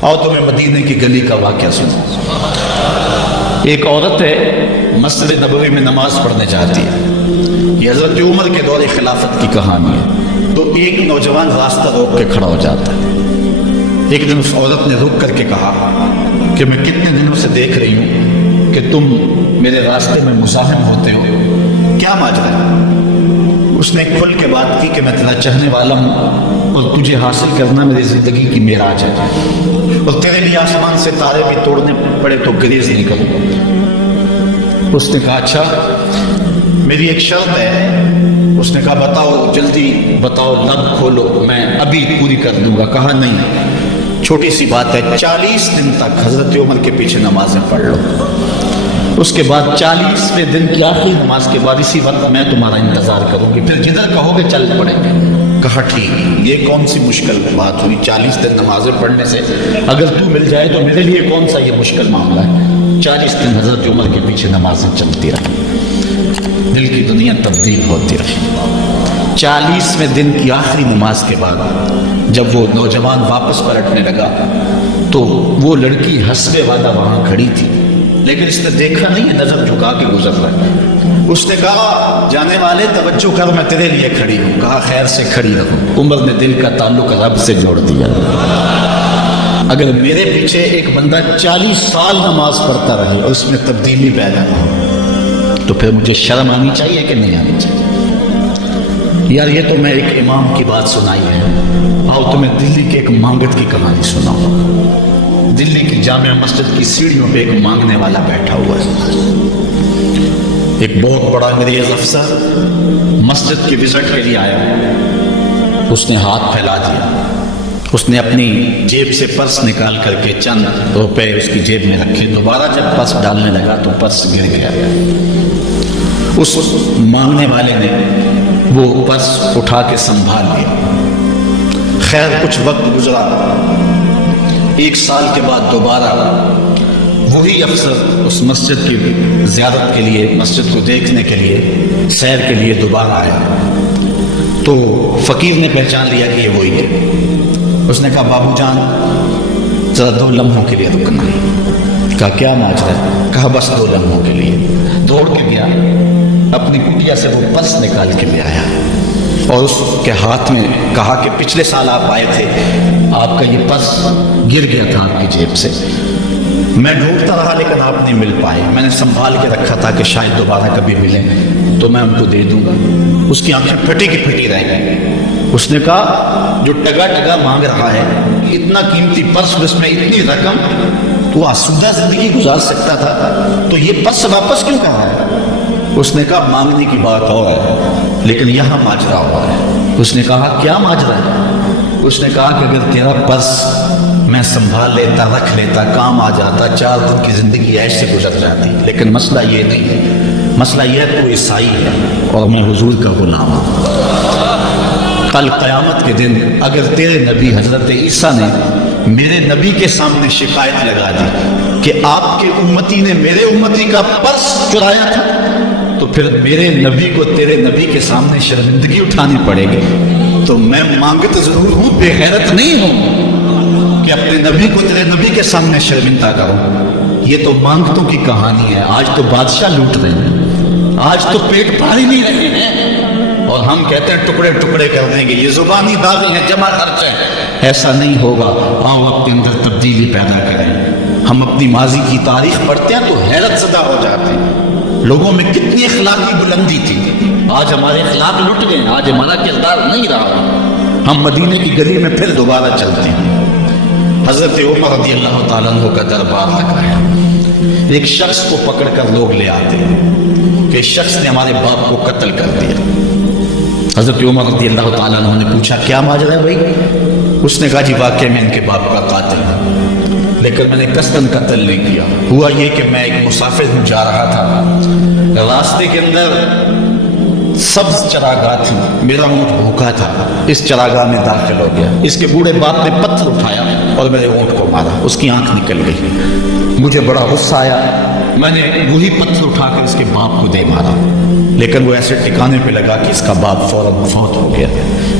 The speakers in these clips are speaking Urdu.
اور تمہیں مدینے کی گلی کا واقعہ سنا۔ ایک عورت ہے مسجد نبوی میں نماز پڑھنے جاتی ہے، یہ حضرت عمر کے دور خلافت کی کہانی ہے۔ تو ایک نوجوان راستہ روک کے کھڑا ہو جاتا ہے۔ ایک دن اس عورت نے رک کر کے کہا کہ میں کتنے دنوں سے دیکھ رہی ہوں کہ تم میرے راستے میں مزاحم ہوتے ہو، کیا ماجرا ہے؟ اس نے کھل کے بات کی کہ میں تیرا چاہنے والا ہوں اور تجھے حاصل کرنا میری زندگی کی معراج ہے، اور تیرے لیے آسمان سے تارے بھی توڑنے پڑے تو گریز نہیں کروں۔ اس نے کہا اچھا میری ایک شرط ہے۔ اس نے کہا بتاؤ، جلدی بتاؤ، لب کھولو، میں ابھی پوری کر دوں گا۔ کہا نہیں، چھوٹی سی بات ہے، 40 دن تک حضرت عمر کے پیچھے نمازیں پڑھ لو، اس کے بعد 40ویں دن کی آخری نماز کے بعد اسی وقت میں تمہارا انتظار کروں گی، پھر جدھر کہو گے چل پڑیں گے۔ کہا ٹھیک، یہ کون سی مشکل بات ہوئی 40 دن نمازیں پڑھنے سے؟ اگر تو مل جائے تو میرے لیے کون سا یہ مشکل معاملہ ہے۔ 40 دن حضرت عمر کے پیچھے نمازیں چلتی رہی، دل کی دنیا تبدیل ہوتی رہی۔ 40ویں دن کی آخری نماز کے بعد جب وہ نوجوان واپس پلٹنے لگا تو وہ لڑکی حسب وعدہ وہاں کھڑی تھی، لیکن اس نے دیکھا نہیں، نظر جھکا کے گزر رہا ہے۔ اس نے کہا جانے والے توجہ کر، میں تیرے لیے کھڑی ہوں۔ کہا خیر سے کھڑی رہو۔ عمر نے دل کا تعلق رب سے جوڑ دیا۔ اگر میرے پیچھے ایک بندہ 40 سال نماز پڑھتا رہے اور اس میں تبدیلی پیدا نہ ہو تو پھر مجھے شرم آنی چاہیے کہ نہیں آنی چاہیے؟ یار یہ تو میں ایک امام کی بات سنائی ہے، آؤ تمہیں دلی کے ایک مانگت کی کہانی سناؤں۔ دلی کی جامع مسجد کی سیڑھیوں پہ ایک مانگنے والا بیٹھا ہوا ہے۔ ایک بہت بڑا انگریز افسر مسجد کی وزٹ کے لیے آیا، اس نے ہاتھ پھیلا دیا، اس نے اپنی جیب سے پرس نکال کر کے چند روپے اس کی جیب میں رکھے۔ دوبارہ جب پرس ڈالنے لگا تو پرس گر گیا۔ اس مانگنے والے نے وہ پرس اٹھا کے سنبھال لیا۔ خیر کچھ وقت گزرا، 1 سال کے بعد دوبارہ وہی افسر اس مسجد کی زیارت کے لیے، مسجد کو دیکھنے کے لیے، سیر کے لیے دوبارہ آیا تو فقیر نے پہچان لیا کہ یہ وہی ہے۔ اس نے کہا بابو جان ذرا 2 لمحوں کے لیے رکنا۔ کہا کیا ماجرا ہے؟ کہا بس 2 لمحوں کے لیے۔ دوڑ کے گیا، اپنی کٹیا سے وہ پرس نکال کے لے آیا اور اس کے ہاتھ میں کہا کہ پچھلے سال آپ آئے تھے، آپ کا یہ پرس گر گیا تھا آپ کی جیب سے، میں ڈھونڈتا رہا لیکن آپ نہیں مل پائے، میں نے سنبھال کے رکھا تھا کہ شاید دوبارہ کبھی ملیں تو میں ان کو دے دوں گا۔ اس کی آنکھیں پھٹی کی پھٹی رہ گئی۔ اس نے کہا جو ٹگا ٹگا مانگ رہا ہے، اتنا قیمتی پرس، اس میں اتنی رقم، تو آسودہ زندگی گزار سکتا تھا، تو یہ پرس واپس کیوں کہا ہے؟ اس نے کہا مانگنے کی بات اور ہے لیکن یہاں ماجرا ہوا ہے۔ اس نے کہا کیا ماجرا ہے؟ اس نے کہا کہ اگر تیرا پرس میں سنبھال لیتا، رکھ لیتا، کام آ جاتا، 4 دن کی زندگی ایسے گزر جاتی، لیکن مسئلہ یہ نہیں ہے، مسئلہ یہ ہے تو عیسائی ہے اور میں حضور کا غلام ہوں۔ کل قیامت کے دن اگر تیرے نبی حضرت عیسیٰ نے میرے نبی کے سامنے شکایت لگا دی کہ آپ کے امتی نے میرے امتی کا پرس چرایا تھا، تو پھر میرے نبی کو تیرے نبی کے سامنے شرمندگی اٹھانی پڑے گی۔ تو میں مانگت ضرور ہوں، بے غیرت نہیں ہوں کہ اپنے نبی کو تیرے نبی کے سامنے شرمندہ کروں۔ یہ تو مانگتوں کی کہانی ہے، آج تو بادشاہ لوٹ رہے ہیں، آج تو پیٹ پال ہی نہیں رہے ہیں، اور ہم کہتے ہیں ٹکڑے ٹکڑے کر دیں گے، یہ زبانی داغی ہے، جمع خرچ ہے۔ ایسا نہیں ہوگا، آؤ اپنے اندر تبدیلی پیدا کریں۔ ہم اپنی ماضی کی تاریخ پڑھتے ہیں تو حیرت زدہ ہو جاتے ہیں، لوگوں میں کتنی اخلاقی بلندی تھی، آج ہمارے اخلاق لٹ گئے، آج ہمارا کردار نہیں رہا، ہم مدینے کی گلی میں پھر دوبارہ چلتے ہیں۔ حضرت عمر رضی اللہ تعالیٰ عنہ کا دربار لگا ہے، ایک شخص کو پکڑ کر لوگ لے آتے ہیں کہ شخص نے ہمارے باپ کو قتل کر دیا۔ حضرت عمر رضی اللہ تعالیٰ عنہ نے پوچھا کیا ماجرا ہے بھائی؟ اس نے کہا جی واقعی میں ان کے باپ کا قاتل ہوں، لیکن میں نے قصداً قتل نہیں کیا۔ ہوا یہ کہ میں ایک مسافر ہوں، جا رہا تھا، راستے کے اندر سبز چراگاہ تھی، میرا اونٹ بھوکا تھا، اس چراگاہ میں داخل ہو گیا، اس کے بوڑھے باپ نے پتھر اٹھایا اور میرے اونٹ کو مارا، اس کی آنکھ نکل گئی، مجھے بڑا غصہ آیا، میں نے وہی پتھر اٹھا کر اس کے باپ کو دے مارا، لیکن وہ ایسے ٹھکانے پہ لگا کہ اس کا باپ فوراً فوت ہو گیا۔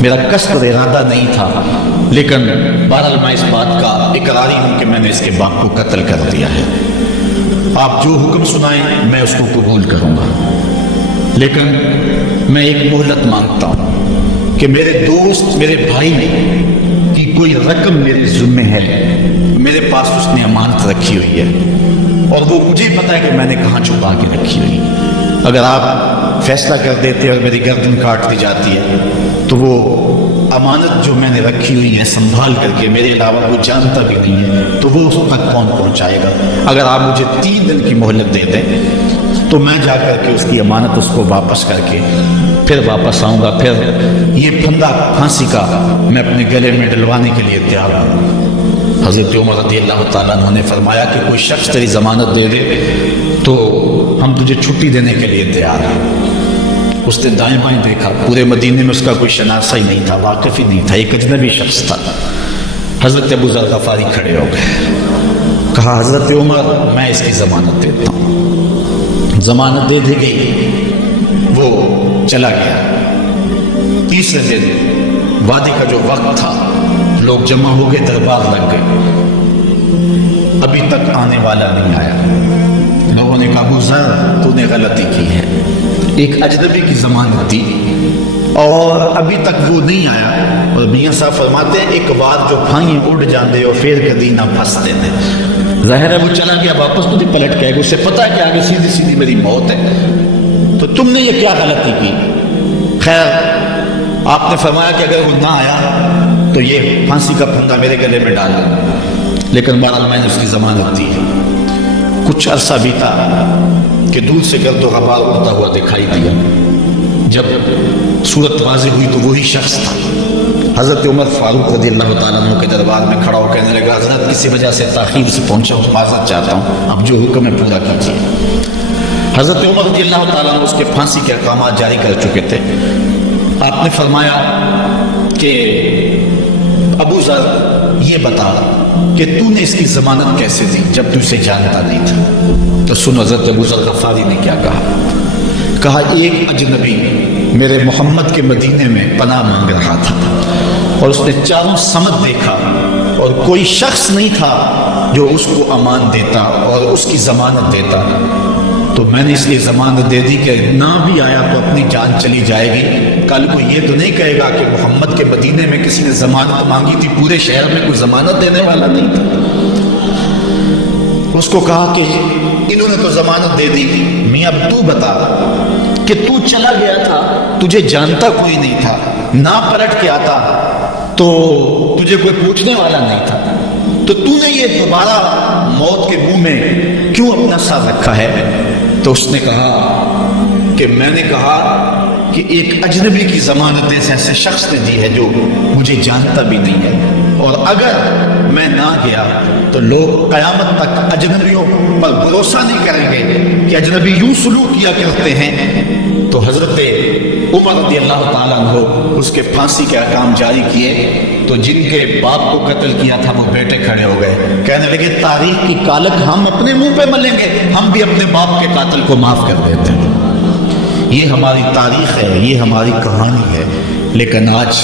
میرا قصد اور ارادہ نہیں تھا لیکن بہرحال میں اس بات کا اقراری ہوں کہ میں نے اس کے باپ کو قتل کر دیا ہے. آپ جو حکم سنائیں میں اس کو قبول کروں گا، لیکن میں ایک مہلت مانگتا ہوں کہ میرے دوست، میرے بھائی کی کوئی رقم میرے ذمہ ہے، میرے پاس اس نے امانت رکھی ہوئی ہے اور وہ مجھے پتا ہے کہ میں نے کہاں چھپا کے رکھی ہوئی. اگر آپ فیصلہ کر دیتے اور میری گردن کاٹ دی جاتی ہے تو وہ امانت جو میں نے رکھی ہوئی ہے سنبھال کر کے، میرے علاوہ وہ جانتا بھی نہیں ہے، تو وہ اس تک کون پہنچائے گا؟ اگر آپ مجھے 3 دن کی مہلت دے دیں تو میں جا کر کے اس کی امانت اس کو واپس کر کے پھر واپس آؤں گا. پھر یہ پھندا پھانسی کا میں اپنے گلے میں ڈلوانے کے لیے تیار ہوں. حضرت عمر رضی اللہ تعالیٰ عنہ نے فرمایا کہ کوئی شخص تیری ضمانت دے دے تو ہم تجھے چھٹی دینے کے لیے تیار ہیں. اس نے دائیں بائیں دیکھا، پورے مدینے میں اس کا کوئی شناسہ ہی نہیں تھا، واقف ہی نہیں تھا، ایک اجنبی شخص تھا. حضرت ابو ذر غفاری کھڑے ہو گئے، کہا حضرت عمر میں اس کی ضمانت دیتا ہوں. ضمانت دے دی گئی، وہ چلا گیا. تیسرے دن وادی کا جو وقت تھا، لوگ جمع ہو گئے، دربار لگ گئے، ابھی تک آنے والا نہیں آیا. لوگوں نے کہا ابو ذر تو نے غلطی کی ہے، ایک اجنبی کی ضمانت دی اور ابھی تک وہ نہیں آیا. اور میاں صاحب فرماتے ہیں ایک بار جو پھائیں اڑ جاندے اور پھر کدی نہ پھنستے ہیں. ظاہر ہے وہ چلا گیا، واپس تو نہیں پلٹ کے، اسے پتا ہے کہ آگے سیدھی سیدھی میری موت ہے، تو تم نے یہ کیا غلطی کی؟ خیر آپ نے فرمایا کہ اگر وہ نہ آیا تو یہ پھانسی کا پھندا میرے گلے میں ڈال دیں. لیکن بہرحال میں نے اس کی ضمانت دی. کچھ عرصہ بیتا کہ دور سے گرد و غبار اڑتا ہوا دکھائی دیا. جب صورت واضح ہوئی تو وہی شخص تھا. حضرت عمر فاروق رضی اللہ تعالیٰ عنہ کے دربار میں کھڑا ہو کہنے لگا حضرت کسی وجہ سے تاخیر سے پہنچا ہوں، معذرت چاہتا ہوں، اب جو حکم ہے پورا کیجیے. حضرت عمر رضی اللہ تعالیٰ عنہ اس کے پھانسی کے احکامات جاری کر چکے تھے. آپ نے فرمایا کہ ابو ذر یہ بتا کہ تو نے اس کی ضمانت کیسے دی جب تو اسے جانتا نہیں تھا؟ تو سن حضرت ابو ذر غفاری نے کیا کہا ایک اجنبی میرے محمد کے مدینے میں پناہ مانگ رہا تھا اور اس نے چاروں سمت دیکھا اور کوئی شخص نہیں تھا جو اس کو امان دیتا اور اس کی ضمانت دیتا. تو میں نے اس لیے ضمانت دے دی کہ نہ بھی آیا تو اپنی جان چلی جائے گی. کل کو یہ تو نہیں کہے گا کہ محمد کے مدینے میں کسی نے ضمانت مانگی تھی، پورے شہر میں کوئی ضمانت دینے والا نہیں تھا. اس کو کہا کہ انہوں نے تو ضمانت دے دی، میاں اب تو بتا کہ تو چلا گیا تھا، تجھے جانتا کوئی نہیں تھا، نہ پلٹ کے آتا تو تجھے کوئی پوچھنے والا نہیں تھا، تو نے یہ دوبارہ موت کے منہ میں کیوں اپنا سر رکھا ہے؟ تو اس نے کہا کہ میں نے کہا کہ ایک اجنبی کی ضمانت ایسے شخص نے دی ہے جو مجھے جانتا بھی نہیں ہے، اور اگر میں نہ گیا تو لوگ قیامت تک اجنبیوں پر بھروسہ نہیں کریں گے کہ اجنبی یوں سلوک کیا کرتے ہیں. تو حضرت عمر رضی اللہ تعالیٰ عنہ اس کے پھانسی کے احکام جاری کیے. تو جن کے باپ کو قتل کیا تھا وہ بیٹے کھڑے ہو گئے، کہنے لگے تاریخ کی کالک ہم اپنے منہ پہ ملیں گے، ہم بھی اپنے باپ کے قاتل کو معاف کر دیتے ہیں. یہ ہماری تاریخ ہے، یہ ہماری کہانی ہے. لیکن آج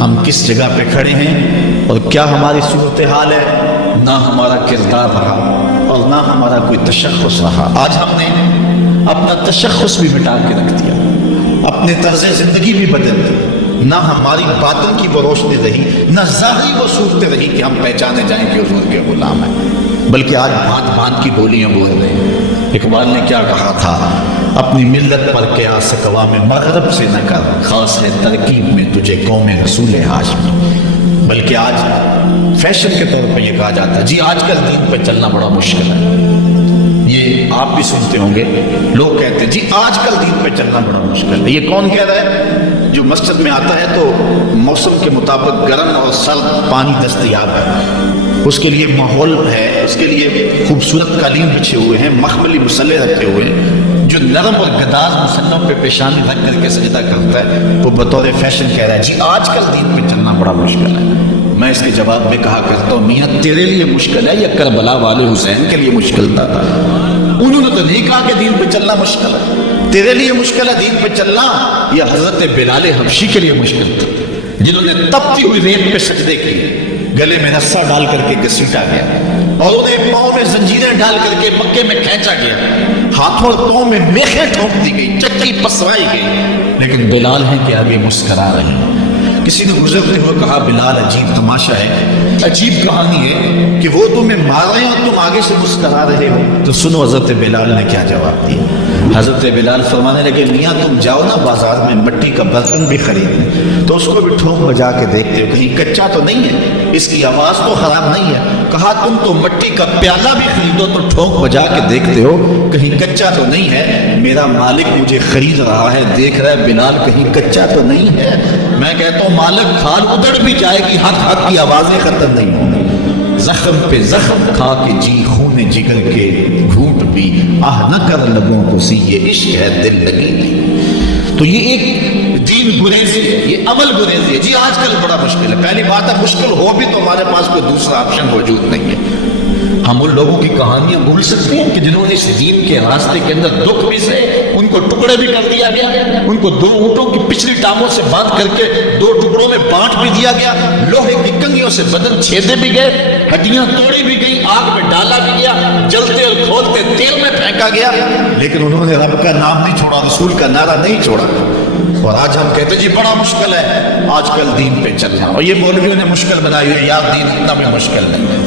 ہم کس جگہ پہ کھڑے ہیں اور کیا ہماری صورتحال ہے؟ نہ ہمارا کردار رہا اور نہ ہمارا کوئی تشخص رہا. آج ہم نے اپنا تشخص بھی مٹا کے رکھ دیا، اپنے طرز زندگی بھی بدل دی. نہ ہماری باطن کی وہ روشنی رہی، نہ ظاہری وہ صورتیں رہی کہ ہم پہچانے جائیں کہ حضور کے غلام ہیں، بلکہ آج بھانت بھانت کی بولیاں بول رہے ہیں. اقبال نے کیا کہا تھا؟ اپنی ملت پر قیاس اقوام مغرب سے نہ کر، خاص ہے ترکیب میں تجھے قوم رسول ہاشمی. بلکہ آج فیشن کے طور پہ یہ کہا جاتا ہے جی آج کل دین پہ چلنا بڑا مشکل ہے. یہ آپ بھی سنتے ہوں گے، لوگ کہتے ہیں جی آج کل دین پہ چلنا بڑا مشکل ہے. یہ کون کہہ رہا ہے؟ جو مسجد میں آتا ہے تو موسم کے مطابق گرم اور سرد پانی دستیاب ہے، اس کے لیے ماحول ہے، اس کے لیے خوبصورت قالین بچھے ہوئے ہیں، مخملی مسلح رکھے ہوئے ہیں. جو نرم اور گداز مسلحوں پہ پیشانی رکھ کر کے سجدہ کرتا ہے وہ بطور فیشن کہہ رہا ہے جی آج کل دین پہ چلنا بڑا مشکل ہے. میں اس کے جواب میں کہا کرتا ہوں میاں تیرے لیے مشکل ہے یا کربلا والے حسین کے لیے مشکل تھا؟ انہوں نے تو نہیں کہا کہ دین پہ چلنا مشکل ہے. تیرے لیے مشکل ہے دین پہ چلنا یا حضرت بلال حبشی کے لیے مشکل تھا جنہوں نے تپتی ہوئی ریت پہ سجدے کیے، گلے میں رسا ڈال کر کے گھسیٹا گیا اور انہیں پاؤں میں زنجیریں ڈال کر کے مکے میں کھینچا گیا، ہاتھوں اور پاؤں میں میخیں ٹھونک دی گئی، چکی پسوائی گئی، لیکن بلال ہیں کہ ابھی مسکرا رہے ہیں۔ کسی نے گزرتے ہوئے کہا بلال عجیب تماشا ہے، عجیب کہانی ہے کہ وہ تمہیں مار رہے ہیں اور تم آگے سے مسکرا رہے ہو۔ تو سنو حضرت بلال نے کیا جواب دیا۔ حضرت بلال فرمانے لگے میاں تم جاؤ نا بازار میں مٹی کا برتن بھی خریدنے، تو اس کو بھی ٹھونک بجا کے دیکھتے ہو کہیں کچا تو نہیں ہے، اس کی آواز تو خراب نہیں ہے۔ کہا تم تو مٹی کا پیالہ بھی خریدو تو ٹھونک بجا کے دیکھتے ہو کہیں کچا تو نہیں ہے، میرا مالک مجھے خرید رہا ہے، دیکھ رہا ہے بلال کہیں کچا تو نہیں ہے۔ میں کہتا ہوں مالک کھال ادڑ بھی جائے گی، حق حق کی آوازیں ختم نہیں ہوں گی۔ زخم پہ زخم کھا کے جی خون جگر کے گھونٹ بھی آہ نہ کر لبوں کو سی، یہ عشق ہے دل لگی نہیں۔ تو یہ ایک دین گریزی ہے، یہ عمل گریزی ہے۔ جی آج کل بڑا مشکل ہے، پہلی بات ہے مشکل ہو بھی تو ہمارے پاس کوئی دوسرا آپشن موجود نہیں ہے۔ ہم ان لوگوں کی کہانیاں بھول سکتے ہیں کہ جنہوں نے اس دین کے راستے کے اندر دکھ بھی سے، ان کو ٹکڑے بھی کر دیا گیا، ان کو 2 اونٹوں کی پچھلی ٹانگوں سے باندھ کر کے 2 ٹکڑوں میں بانٹ بھی دیا گیا، لوہے کی کنگھیوں سے بدن چھیدے بھی گئے، ہڈیاں توڑی بھی گئی، آگ میں ڈالا بھی گیا، جلتے اور کھولتے تیل میں پھینکا گیا، لیکن انہوں نے رب کا نام نہیں چھوڑا، رسول کا نعرہ نہیں چھوڑا۔ اور آج ہم کہتے جی بڑا مشکل ہے آج کل دین پہ چلنا، اور یہ مولویوں نے مشکل بنائی ہوئی ہے، یار دین اتنا بھی مشکل نہیں ہے،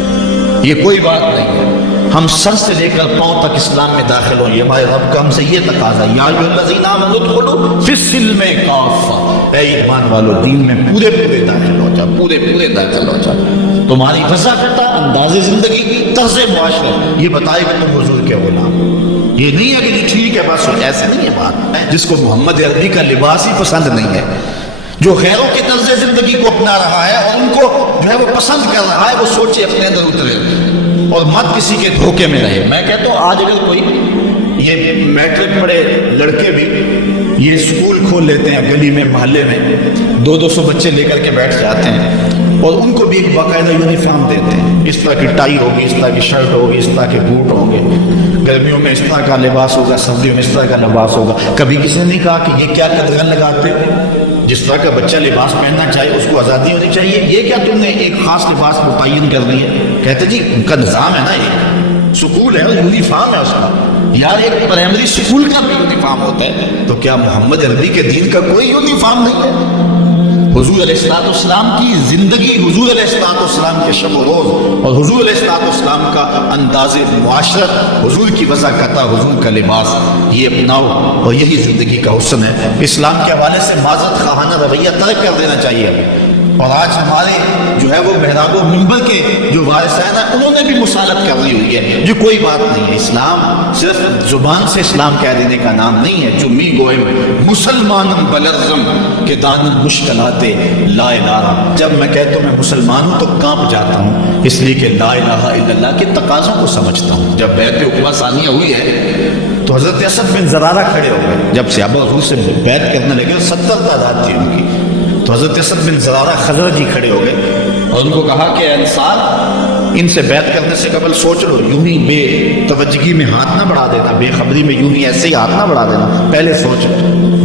یہ کوئی بات نہیں ہے۔ ہم سر سے لے کر پاؤں تک اسلام میں داخل ہوں، یہ ہمارے رب کا ہم سے یہ تقاضا ہے، یا ایھا الذین آمنوا ادخلوا فی السلم کافۃ، اے ایمان والو دین میں پورے پورے داخل ہو جاؤ، پورے پورے داخل ہو جاؤ۔ تمہاری وظیفہ انداز زندگی طرز معاشرت یہ بتائے کہ تم حضور کے غلام، یہ نہیں ہے کہ جی ٹھیک ہے بس ایسے نہیں ہے بات۔ جس کو محمد عربی کا لباس ہی پسند نہیں ہے، جو غیروں کی طرز زندگی کو اپنا رہا ہے اور ان کو جو ہے وہ پسند کر رہا ہے، وہ سوچے اپنے اندر اترے اور مت کسی کے دھوکے میں رہے۔ میں کہتا ہوں آج اگر کوئی یہ میٹرک پڑھے لڑکے بھی یہ اسکول کھول لیتے ہیں گلی میں محلے میں، 200 بچے لے کر کے بیٹھ جاتے ہیں اور ان کو بھی ایک باقاعدہ یونیفارم دیتے ہیں، اس طرح کی ٹائی ہوگی، اس طرح کی شرٹ ہوگی، اس طرح کے بوٹ ہوں گے، گرمیوں میں اس طرح کا لباس ہوگا، سردیوں میں اس طرح کا لباس ہوگا۔ کبھی کسی نے نہیں کہا کہ یہ کیا قدغن لگاتے ہو، جس طرح کا بچہ لباس پہننا چاہیے اس کو آزادی ہونی چاہیے، یہ کیا تم نے ایک خاص لباس متعین کر دی ہے؟ کہتے جی ان کا نظام ہے نا، یہ سکول ہے اور یونیفارم ہے اس کا، یار ایک پرائمری سکول کا بھی یونیفارم ہوتا ہے، تو کیا محمد عربی کے دین کا کوئی یونیفارم نہیں ہے؟ حضور علیہ السلام کی زندگی، حضور علیہ السلام کے شب و روز اور حضور علیہ السلام کا انداز معاشرت، حضور کی وضاحت، حضور کا لباس، یہ اپناؤ اور یہی زندگی کا حسن ہے۔ اسلام کے حوالے سے معذرت خواہانہ رویہ ترک کر دینا چاہیے ہمیں۔ اور آج ہمارے جو ہے وہ محراب و منبر کے جو وارثین ہیں انہوں نے بھی مسالت کر لی ہوئی ہے، جو کوئی بات نہیں ہے۔ اسلام صرف زبان سے اسلام کہہ دینے کا نام نہیں ہے، جو می گوئم مسلمانم بلرزم کے دانن مشکلات لا الہ۔ جب میں کہتا ہوں میں مسلمان ہوں تو کانپ جاتا ہوں، اس لیے کہ لا الہ الا اللہ کے تقاضوں کو سمجھتا ہوں۔ جب بیعت عقبہ ثانیہ ہوئی ہے تو حضرت اسد بن زرارہ کھڑے ہو گئے، جب صحابہ حضور سے بیعت کرنے لگے 70 تعداد تھی ان کی، تو حضرت اسد بن زرارہ خزرجی کھڑے ہو گئے اور ان کو کہا کہ انصار ان سے بیعت کرنے سے قبل سوچ لو، یوں ہی بے توجہی میں ہاتھ نہ بڑھا دینا، بے خبری میں یوں ہی ایسے ہی ہاتھ نہ بڑھا دینا، پہلے سوچ۔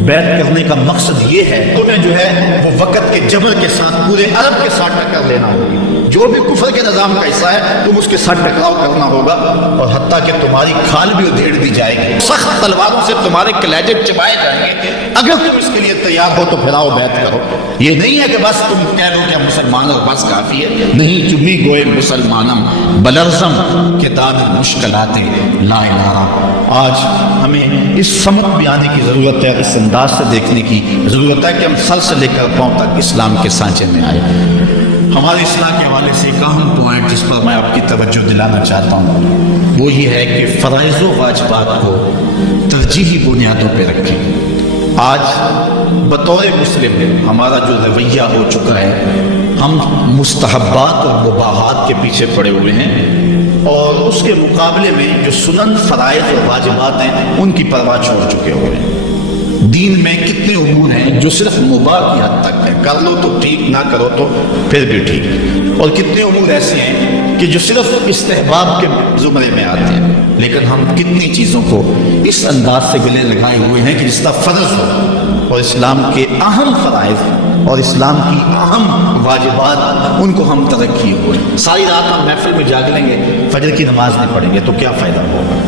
بیعت کرنے کا مقصد یہ ہے تمہیں جو ہے وہ وقت کے جبر کے ساتھ پورے عرب کے ساتھ ٹکر لینا ہوگی، جو بھی کفر کے نظام کا حصہ ہے تم اس کے ساتھ ٹکراؤ کرنا ہوگا، اور حتیٰ کہ تمہاری کھال بھی ادھیڑ دی جائے گی، سخت تلواروں سے تمہارے کلیجے چبائے جائیں گے، اگر تم اس کے لیے تیار ہو تو پھر آؤ بیعت کرو۔ یہ نہیں ہے کہ بس تم کہہ لو کہ ہم مسلمان اور بس کافی ہے، نہیں، چمی گوئے مسلمانم بلرزم کے دان مشکلات لا الہ۔ آج ہمیں اس سمت بھی آنے کی ضرورت ہے، اس انداز سے دیکھنے کی ضرورت ہے کہ ہم سر سے لے کر پاؤں تک اسلام کے سانچے میں آئے۔ ہماری اصلاح کے حوالے سے ایک اہم پوائنٹ جس پر میں آپ کی توجہ دلانا چاہتا ہوں وہ یہ ہے کہ فرائض و واجبات کو ترجیحی بنیادوں پہ رکھیں۔ آج بطور مسلم ہمارا جو رویہ ہو چکا ہے، ہم مستحبات اور مباحات کے پیچھے پڑے ہوئے ہیں اور اس کے مقابلے میں جو سنن، فرائض اور واجبات ہیں ان کی پرواہ چھوڑ چکے ہوئے ہیں۔ دین میں کتنے امور ہیں جو صرف مباح کی حد تک ہے، کر لو تو ٹھیک، نہ کرو تو پھر بھی ٹھیک، اور کتنے امور ایسے ہیں کہ جو صرف استحباب کے زمرے میں آتے ہیں، لیکن ہم کتنی چیزوں کو اس انداز سے گلے لگائے ہوئے ہیں کہ جس کا فرض ہو، اور اسلام کے اہم فرائض اور اسلام کی اہم واجبات ان کو ہم ترک کیے ہوئے۔ ساری رات ہم محفل میں جاگ لیں گے، فجر کی نماز نہیں پڑھیں گے تو کیا فائدہ ہوگا؟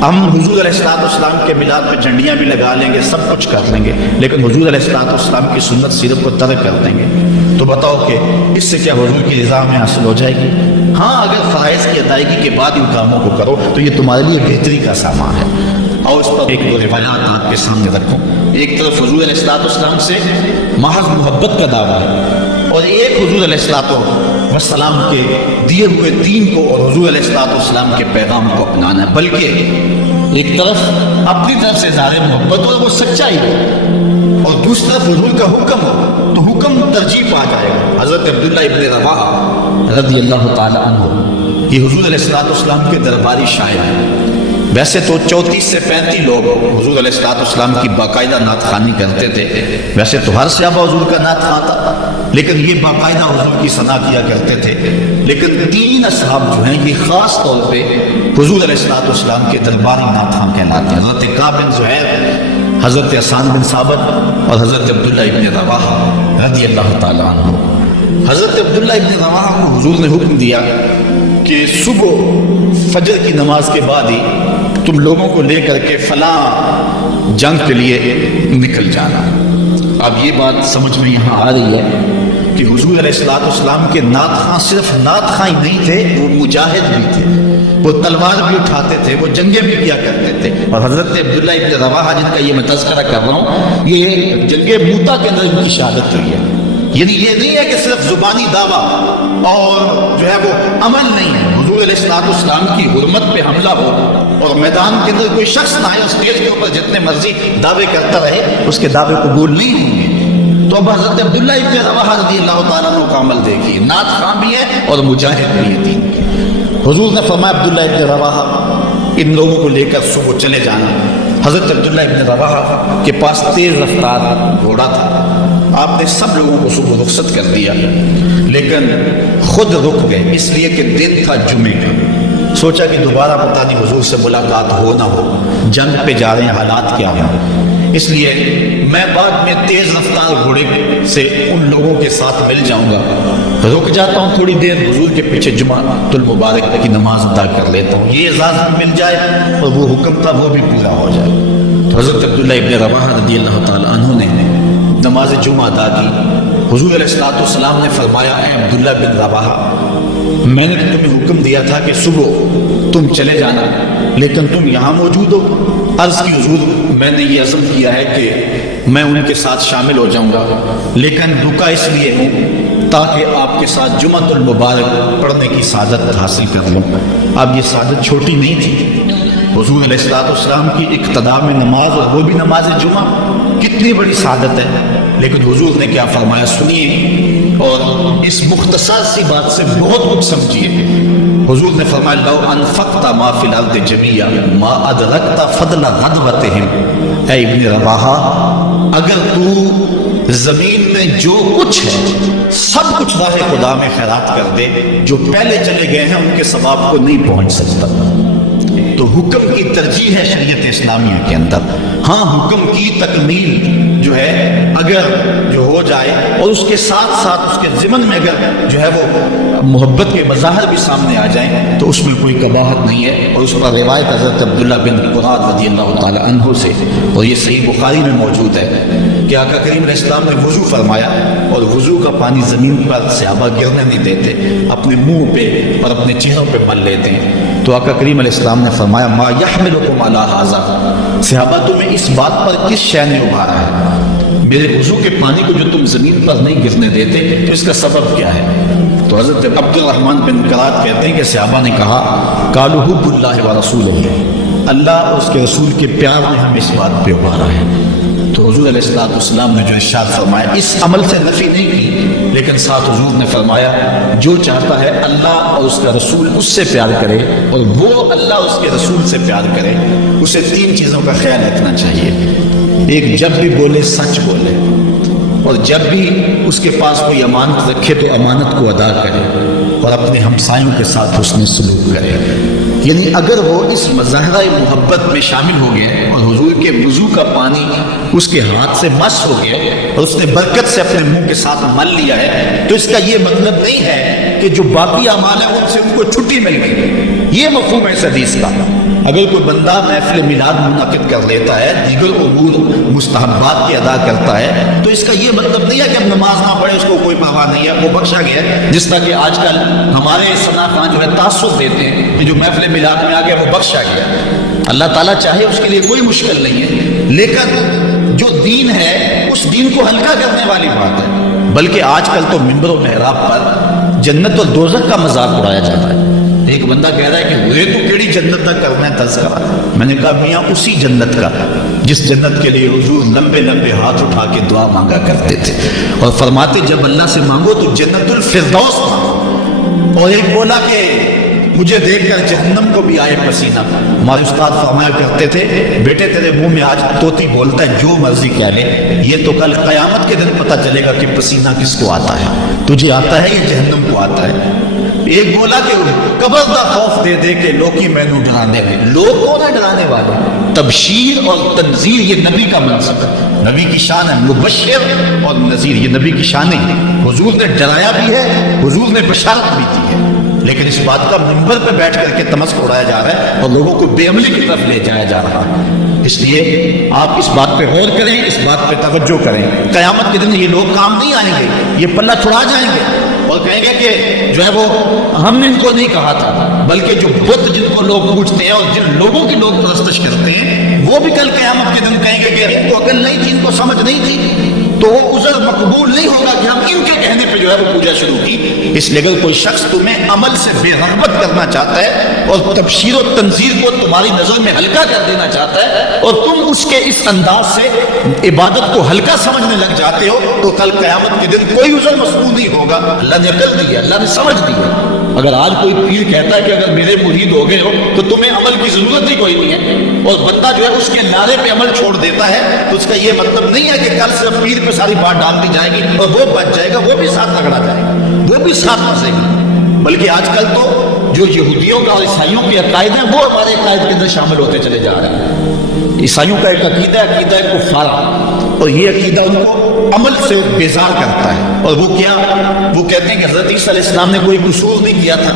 ہم حضور علیہ السلام کے میلاد پہ جھنڈیاں بھی لگا لیں گے، سب کچھ کر لیں گے، لیکن حضور علیہ السلام کی سنت سیرت کو ترک کر دیں گے، تو بتاؤ کہ اس سے کیا حضور کی رضا میں حاصل ہو جائے گی؟ ہاں، اگر فرائض کی ادائیگی کے بعد ان کاموں کو کرو تو یہ تمہارے لیے بہتری کا سامان ہے۔ اور اس پر ایک دو روایات آپ کے سامنے رکھوں۔ ایک طرف حضور علیہ السلام سے محض محبت کا دعویٰ ہے، اور ایک حضور علیہ السلام کے دیے ہوئے دین کو اور حضور علیہ السلام کے پیغام کو اپنانا ہے، بلکہ ایک طرف اپنی طرف سے اظہار محبت اور وہ سچائی ہو، اور دوسری طرف حضور کا حکم ہو تو حکم ترجیح پا جائے گا۔ حضرت عبداللہ ابن رواحہ رضی اللہ تعالی عنہ یہ حضور علیہ السلام کے درباری شاعر ہیں۔ ویسے تو 34 سے 35 لوگ حضور علیہ السلام کی باقاعدہ نعت خوانی کرتے تھے، ویسے تو ہر صحابہ حضور کا نعت خواں تھا، لیکن یہ باقاعدہ حضور کی ثنا کیا کرتے تھے۔ لیکن 3 اصحاب جو ہیں یہ خاص طور پہ حضور علیہ السلام کے درباری نعت خواں کہلاتے ہیں، حضرت کعب بن زہیر، حضرت حسان بن ثابت اور حضرت عبداللہ ابن رواحہ رضی اللہ تعالی عنہ۔ حضرت عبداللہ ابن رواحہ کو حضور نے حکم دیا کہ صبح فجر کی نماز کے بعد ہی تم لوگوں کو لے کر کے فلاں جنگ کے لیے نکل جانا۔ اب یہ بات سمجھ میں یہاں آ رہی ہے کہ حضور علیہ السلام کے نعت خواں صرف نعت خواں ہی نہیں تھے، وہ مجاہد بھی تھے، وہ تلوار بھی اٹھاتے تھے، وہ جنگیں بھی کیا کرتے تھے۔ اور حضرت عبداللہ ابن رواحہ جن کا یہ میں تذکرہ کر رہا ہوں، یہ جنگ موتا کے اندر ان کی شہادت ہوئی ہے۔ یعنی یہ نہیں ہے کہ صرف زبانی دعویٰ اور جو ہے وہ عمل نہیں ہے، حضور علیہ السلام کی حرمت پہ حملہ ہو اور میدان کے اندر کوئی شخص نہ آئے، اسٹیج کے اوپر جتنے مرضی دعوے کرتا رہے، اس کے دعوے قبول نہیں ہوں گے۔ تو اب حضرت عبداللہ ابن رواحہ رضی اللہ تعالیٰ عنہ کا عمل دیکھیے، نعت خواں بھی ہے اور مجاہد بھی ہے دین کے۔ حضور نے فرمایا عبداللہ ابن رواحہ ان لوگوں کو لے کر صبح چلے جانا۔ حضرت عبداللہ ابن رواحہ کے پاس تیز رفتار گھوڑا تھا، آپ نے سب لوگوں کو صبح رخصت کر دیا، لیکن خود رک گئے، اس لیے کہ دن تھا جمعے کا۔ سوچا کہ دوبارہ پتہ نہیں حضور سے ملاقات ہو نہ ہو، جنگ پہ جا رہے ہیں، حالات کیا ہیں، اس لیے میں بعد میں تیز رفتار گھوڑے سے ان لوگوں کے ساتھ مل جاؤں گا، رک جاتا ہوں تھوڑی دیر، حضور کے پیچھے جمعہ المبارک کی نماز ادا کر لیتا ہوں، یہ اجازت مل جائے اور وہ حکم تھا وہ بھی پورا ہو جائے۔ تو حضرت عبداللہ ابن رواحہ رضی اللہ تعالی عنہ نے نماز جمعہ ادا کی۔ حضور علیہ السلام نے فرمایا، اے عبداللہ بن رواحہ، میں نے تمہیں حکم دیا تھا کہ صبح تم چلے جانا، لیکن تم یہاں موجود ہو۔ عرض کی حضور، میں نے یہ عزم کیا ہے کہ میں ان کے ساتھ شامل ہو جاؤں گا، لیکن رکا اس لیے ہوں تاکہ آپ کے ساتھ جمعہ المبارک پڑھنے کی سعادت حاصل کر لوں۔ اب یہ سعادت چھوٹی نہیں تھی، حضور علیہ السلام کی اقتداء میں نماز، اور وہ بھی نماز جمعہ، کتنی بڑی سعادت ہے۔ لیکن حضور نے کیا فرمایا سنیے، اور اس مختصر سی بات سے بہت کچھ سمجھیے۔ حضور نے فرمایا، لو انفقت ما فی الارض جمیعا ما ادرکت فضل غدوتہم۔ اے ابن رواحہ، اگر تو زمین میں جو کچھ ہے سب کچھ راہ خدا میں خیرات کر دے، جو پہلے چلے گئے ہیں ان کے ثواب کو نہیں پہنچ سکتا۔ تو حکم کی ترجیح ہے شریعت اسلامیہ کے اندر۔ ہاں، حکم کی تکمیل جو ہے اگر جو ہو جائے اور اس کے ساتھ ساتھ اس کے ضمن میں اگر جو ہے وہ محبت کے مظاہر بھی سامنے آ جائیں تو اس میں کوئی قباحت نہیں ہے۔ اور اس پر روایت حضرت عبداللہ بن قراد رضی اللہ تعالی عنہ سے، اور یہ صحیح بخاری میں موجود ہے کہ آقا کریم علیہ السلام نے وضو فرمایا، اور وضو کا پانی زمین پر صحابہ گرنے نہیں دیتے، اپنے منہ پہ اور اپنے چہروں پہ مل لیتے ہیں۔ تو آقا کریم علیہ السلام نے فرمایا، ما یحملکم علی ھذا، صحابہ تمہیں اس بات پر کس شے نے ابھارا ہے؟ میرے وضو کے پانی کو جو تم زمین پر نہیں گرنے دیتے، تو اس کا سبب کیا ہے؟ تو حضرت عبد الرحمن بن قراد کہتے ہیں کہ صحابہ نے کہا، قالوا حب اللہ ورسولہ، اللہ اور اس کے رسول کے پیار نے ہمیں اس بات پہ ابھارا ہے۔ تو حضور علیہ السلام نے جو ارشاد فرمایا، اس عمل سے نفی نہیں کی، لیکن ساتھ حضور نے فرمایا، جو چاہتا ہے اللہ اور اس کا رسول اس سے پیار کرے اور وہ اللہ اور اس کے رسول سے پیار کرے، اسے 3 چیزوں کا خیال رکھنا چاہیے۔ ایک، جب بھی بولے سچ بولے، اور جب بھی اس کے پاس کوئی امانت رکھے تو امانت کو ادا کرے اور اپنے ہمسایوں کے ساتھ حسن سلوک کرے. یعنی اگر وہ اس مظاہرہ محبت میں شامل ہو گئے اور حضور کے وضو کا پانی اس کے ہاتھ سے مس ہو گیا اور اس نے برکت سے اپنے منہ کے ساتھ مل لیا ہے تو اس کا یہ مطلب نہیں ہے کہ جو باقی اعمال ہیں ان سے ان کو چھٹی مل گئی. یہ مفہوم ہے اس حدیث کا. اگر کوئی بندہ محفل میلاد منعقد کر لیتا ہے، دیگر امور مستحبات کی ادا کرتا ہے، تو اس کا یہ مطلب نہیں ہے کہ اب نماز نہ پڑھے، اس کو کوئی پرواہ نہیں ہے، وہ بخشا گیا. جس طرح کہ آج کل ہمارے صنعت جو ہے تعصب دیتے ہیں کہ جو محفل میلاد میں آ گیا وہ بخشا گیا. اللہ تعالیٰ چاہے اس کے لیے کوئی مشکل نہیں ہے، لیکن جو دین ہے اس دین کو ہلکا کرنے والی بات ہے. بلکہ آج کل تو ممبر و محراب پر جنت اور دوزخ کا مذاق اڑایا جاتا ہے. ایک بندہ کہہ رہا ہے کہ وہ تو کیڑی جنت کا کرنا ہے تذکرہ. میں نے کہا میاں اسی جنت کا جس جنت کے لیے حضور لمبے لمبے ہاتھ اٹھا کے دعا مانگا کرتے تھے اور فرماتے جب اللہ سے مانگو تو جنت الفردوس مانگو. اور ایک بولا کہ مجھے دیکھ کر جہنم کو بھی آئے پسینہ. ہمارے استاد فرمایا کرتے تھے بیٹے تیرے منہ میں آج طوطی بولتا ہے جو مرضی کہہ لے، یہ تو کل قیامت کے دن پتہ چلے گا کہ پسینہ کس کو آتا ہے. تجھے آتا ہے یا جہنم کو آتا ہے. ایک بولا کہ قبر دا خوف دے دے کہ لوگ ہی میں نے ڈرانے والے. لوگ کون ہے ڈرانے والے؟ تبشیر اور تنذیر یہ نبی کا منصب ہے. نبی کی شان ہے مبشر اور نذیر، یہ نبی کی شان ہے. حضور نے ڈرایا بھی ہے، حضور نے بشارت بھی دی ہے. لیکن اس بات کا منبر پہ بیٹھ کر کے تمسخر اڑایا جا رہا ہے اور لوگوں کو بے عملی کی طرف لے جایا جا رہا ہے. اس لیے آپ اس بات پہ غور کریں، اس بات پہ توجہ کریں. قیامت کے دن یہ لوگ کام نہیں آئیں گے، یہ پلہ چھڑا جائیں گے اور کہیں گے کہ جو ہے وہ ہم نے ان کو نہیں کہا تھا. بلکہ جو بت جن کو لوگ پوچھتے ہیں اور جن لوگوں کی لوگ پرستش کرتے ہیں وہ بھی کل قیامت کے دن کہیں گے کہ ان کو عقل نہیں تھی، ان کو سمجھ نہیں تھی. تو وہ عذر مقبول نہیں ہوگا کہ ہم ان کے کہنے پہ جو ہے وہ پوجا شروع کی. اس لیے اگر کوئی شخص تمہیں عمل سے بے رغبت کرنا چاہتا ہے اور تبشیر و تنذیر کو تمہاری نظر میں ہلکا کر دینا چاہتا ہے اور تم اس کے اس انداز سے عبادت کو ہلکا سمجھنے لگ جاتے ہو تو کل قیامت کے دن کوئی عذر مسئول نہیں ہوگا. اللہ نے عقل دی ہے، اللہ نے سمجھ دی ہے. اگر آج کوئی پیر کہتا ہے کہ اگر میرے مرید ہو گئے ہو تو تمہیں عمل کی ضرورت ہی کوئی نہیں ہے اور بندہ جو ہے اس کے نعرے پہ عمل چھوڑ دیتا ہے تو اس کا یہ مطلب نہیں ہے کہ کل صرف پیر پہ ساری بات ڈال دی جائے گی اور وہ بچ جائے گا، وہ بھی ساتھ رگڑا جائے گا، وہ بھی ساتھ پھنسے گا. بلکہ آج کل تو جو یہودیوں کا اور عیسائیوں کے عقائد ہیں وہ ہمارے عقائد کے اندر شامل ہوتے چلے جا رہے ہیں. عیسائیوں کا ایک عقیدہ ہے، عقیدہ کفارہ، اور یہ عقیدہ ان کو عمل سے بیزار کرتا ہے. اور وہ کیا؟ وہ کہتے ہیں کہ حضرت عیسیٰ علیہ السلام نے کوئی قصور نہیں کیا تھا،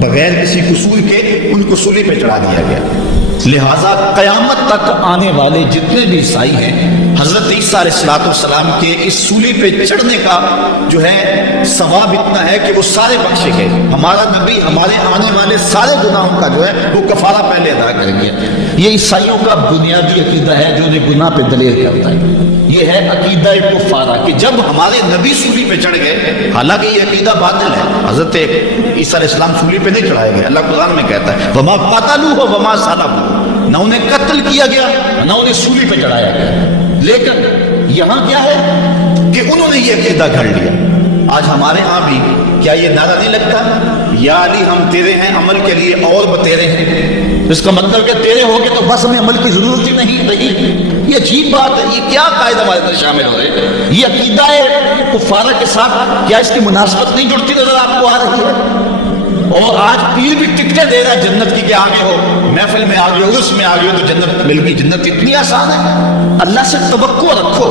بغیر کسی قصور کے ان کو صلیب پہ چڑھا دیا گیا. لہٰذا قیامت تک آنے والے جتنے بھی عیسائی ہیں حضرت عیسیٰ علیہ السلام کے اس صلیب پہ چڑھنے کا جو ہے ثواب اتنا ہے کہ وہ سارے بخشے گئے. ہمارا نبی ہمارے آنے والے سارے گناہوں کا جو ہے وہ کفارہ پہلے ادا کر گیا. یہ عیسائیوں کا بنیادی عقیدہ ہے جو انہیں گناہ پہ دلیر کرتا ہے. یہ ہے عقیدہ کفارہ کہ جب ہمارے نبی صلیب پہ چڑھ گئے، حالانکہ یہ عقیدہ باطل ہے. حضرت عیسیٰ علیہ السلام صلیب پہ نہیں چڑھائے گئے. اللہ قرآن میں کہتا ہے وما قتلوہ وما صلبوہ، نہ انہیں قتل کیا گیا نہ انہیں صلیب پہ چڑھایا گیا. لیکن یہاں کیا ہے کہ انہوں نے یہ عقیدہ گھڑ لیا. آج ہمارے ہاں بھی کیا یہ نعرہ نہیں لگتا یا علی ہم تیرے ہیں عمل کے لیے اور بتیرے ہیں؟ اس کا مطلب کہ تیرے ہو گے تو بس ہمیں عمل کی ضرورت ہی نہیں رہی. یہ عجیب بات ہے. یہ کیا قائد ہمارے اندر شامل ہو رہے ہیں؟ یہ عقیدہ ہے کفارہ کے ساتھ کیا اس کی مناسبت نہیں جڑتی نظر آپ کو آ رہی ہے؟ اور آج پیر بھی ٹکٹیں دے رہا ہے جنت کی کہ آگے ہو، محفل میں آگے ہو، اس میں آگے ہو تو جنت مل گئی. جنت اتنی آسان ہے. اللہ سے توقع رکھو،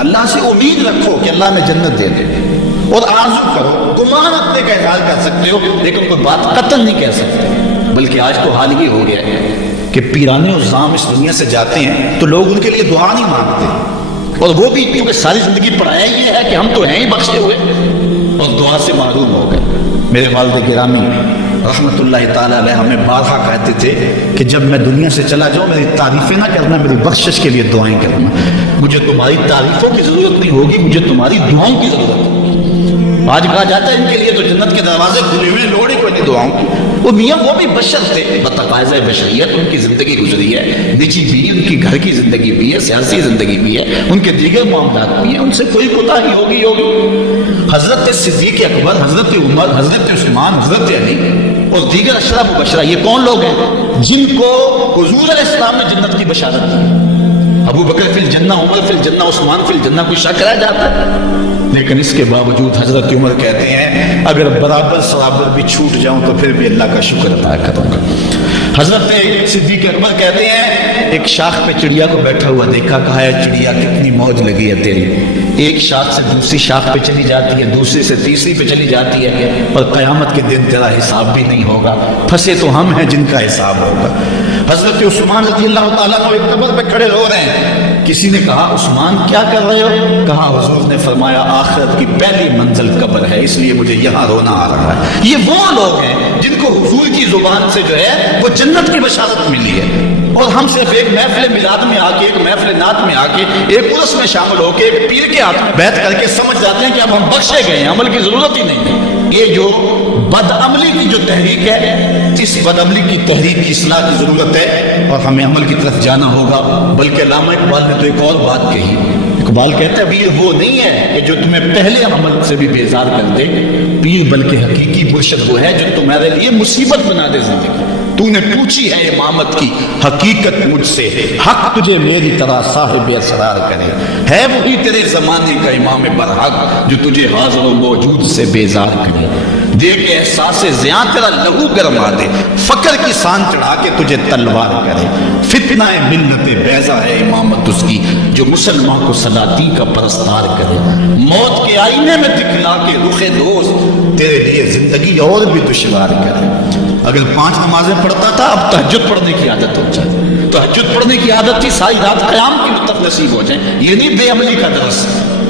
اللہ سے امید رکھو کہ اللہ نے جنت دے دے اور آرزو کرو. گمان اپنے کا اظہار کر سکتے ہو لیکن کوئی بات قطعاً نہیں کہہ سکتے. بلکہ آج تو حال یہ ہو گیا ہے کہ پیرانے اور زام اس دنیا سے جاتے ہیں تو لوگ ان کے لیے دعا نہیں مانگتے اور وہ بھی کیونکہ ساری زندگی پڑھایا یہ ہے کہ ہم تو ہیں ہی بخشے ہوئے اور دعا سے محروم ہو گئے. میرے والد گرامی رحمت اللہ تعالیٰ علیہ ہمیں بارہا کہتے تھے کہ جب میں دنیا سے چلا جاؤں میری تعریفیں نہ کرنا، میری بخشش کے لیے دعائیں کرنا. مجھے تمہاری تعریفوں کی ضرورت نہیں ہوگی، مجھے تمہاری دعاؤں کی ضرورت ہوگی. آج کہا جاتا ہے ان کے لیے تو جنت کے دروازے کھلے ہوئے، لوڑ ہی کوئی نہیں دعاؤں کی. وہ میاں وہ بھی بشر تھے، بتقاضۂ بشریت ان کی زندگی گزری ہے. نجی بھی ان کی گھر کی زندگی بھی ہے، سیاسی زندگی بھی ہے، ان کے دیگر معاملات بھی ہیں. ان سے کوئی کوتاہی ہوگی. حضرت صدیق اکبر، حضرت عمر، حضرت عثمان، حضرت علی اور دیگر اشراف و بشرا، یہ کون لوگ ہیں جن کو حضور علیہ السلام نے جنت کی بشارت دی؟ ابو بکر فی الجنہ، عمر فی الجنہ، عثمان فی الجنہ، کوئی شک رہ جاتا ہے؟ لیکن اس کے باوجود حضرت عمر کہتے ہیں اگر برابر سرابر بھی چھوٹ جاؤں تو پھر بھی اللہ کا شکر ادا کروں گا۔ حضرت صدیق اکبر کہتے ہیں ایک شاخ پہ چڑیا کو بیٹھا ہوا دیکھا، کہا ہے چڑیا کتنی موج لگی ہے تیری، ایک شاخ سے دوسری شاخ پہ چلی جاتی ہے، دوسری سے تیسری پہ چلی جاتی ہے، اور قیامت کے دن تیرا حساب بھی نہیں ہوگا، پھنسے تو ہم ہیں جن کا حساب ہوگا۔ حضرت عثمان رضی اللہ تعالیٰ عنہ ایک قبر پہ کھڑے رو رہے ہیں، کسی نے کہا عثمان کیا کر رہے ہو؟ کہا حضور نے فرمایا آخرت کی پہلی منزل قبر ہے، اس لیے مجھے یہاں رونا آ رہا ہے۔ یہ وہ لوگ ہیں جن کو حضور کی زبان سے جو ہے وہ جنت کی بشارت ملی ہے، اور ہم صرف ایک محفل میلاد میں آ کے، ایک محفل نعت میں آ کے، ایک عرس میں شامل ہو کے، ایک پیر کے ہاتھ میں بیعت کر کے سمجھ جاتے ہیں کہ اب ہم بخشے گئے ہیں، عمل کی ضرورت ہی نہیں ہے۔ یہ جو بد عملی کی جو تحریک ہے، اس بد عملی کی تحریک کی اصلاح کی ضرورت ہے، اور ہمیں عمل کی طرف جانا ہوگا۔ بلکہ علامہ اقبال نے تو ایک اور بات کہی، اقبال کہتا ہے پیر وہ نہیں ہے کہ جو تمہیں پہلے عمل سے بھی بیزار کر دے، پیر بلکہ حقیقی مرشد وہ ہے جو تمہارے لیے مصیبت بنا دے زندگی۔ تو نے پوچھی ہے امامت کی حقیقت مجھ سے، حق تجھے میری طرح صاحب اسرار کرے، ہے وہی تیرے زمانے کا امام برحق جو تجھے حاضر و موجود سے بیزار کرے، دے کے احساس زیاں تیرا لہو گرما دے، فقر کی سان چڑھا کے تجھے تلوار کرے، فتنہ ملت بیضا ہے امامت اس کی جو مسلمان کو سلاطین کا پرستار کرے، موت کے آئینے میں دکھلا کے رخ دوست تیرے لیے زندگی اور بھی دشوار کرے۔ اگر 5 نمازیں پڑھتا تھا اب تہجد پڑھنے کی عادت ہو جائے، تہجد پڑھنے کی عادت تھی ساری رات قیام کی لطف نصیب ہو جائے، یہ نہیں بے عملی کا درس۔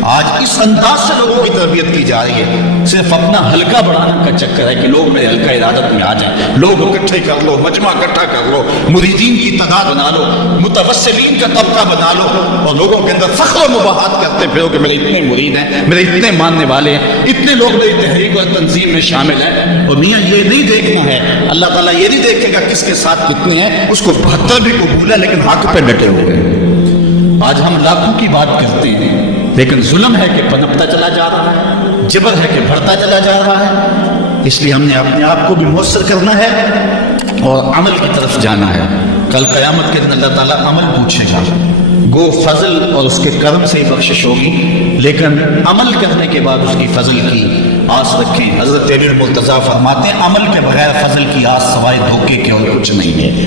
آج اس انداز سے لوگوں کی تربیت کی جا رہی ہے، صرف اپنا حلقہ بڑھانے کا چکر ہے کہ لوگ میرے حلقہ ارادت میں آ جائیں، لوگ اکٹھے کر لو، مجمع اکٹھا کر لو، مریدین کی تعداد بنا لو، متوسلین کا طبقہ بنا لو، اور لوگوں کے اندر فخر و مباحات کرتے پھرو کہ میرے اتنے مرید ہیں، میرے اتنے ماننے والے ہیں، اتنے لوگ میری تحریک اور تنظیم میں شامل ہیں۔ اور میاں یہ نہیں دیکھنا ہے، اللہ تعالیٰ یہ نہیں دیکھے گا کس کے ساتھ کتنے ہیں، اس کو 72 بھی قبول ہے لیکن حق پہ ڈٹے ہوئے ہیں۔ آج ہم لاکھوں کی بات کرتے ہیں لیکن ظلم ہے کہ پنپتا چلا جا رہا ہے، جبر ہے کہ بڑھتا چلا جا رہا ہے۔ اس لیے ہم نے اپنے آپ کو بھی مؤثر کرنا ہے اور عمل کی طرف جانا ہے۔ کل قیامت کے دن اللہ تعالیٰ عمل پوچھے گا، گو فضل اور اس کے کرم سے ہی بخشش ہوگی، لیکن عمل کرنے کے بعد اس کی فضل کی آس رکھیں۔ حضرت امیر مرتضیٰ فرماتے ہیں عمل کے بغیر فضل کی آس سوائے دھوکے کے اور کچھ نہیں ہے۔